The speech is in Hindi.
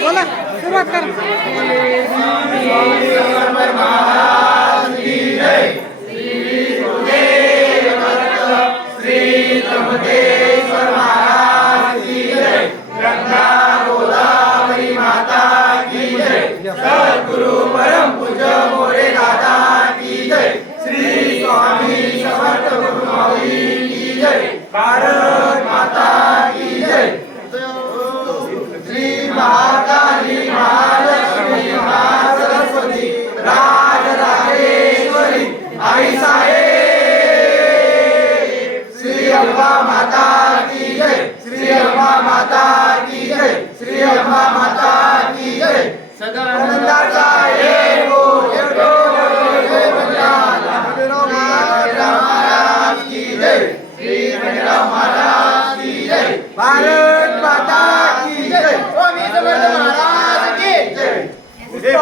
बोला, शुरुआत कर। गुरु परम पूज मोरे दादा की जय श्री स्वामी समर्थ गुरु की जय। भारत माता महाकाली महालक्ष्मी महासरस्वती राजराजेश्वरी आई साहेब श्री माता की जय श्री अंबा माता की जय श्री अंबा माता की जय सदा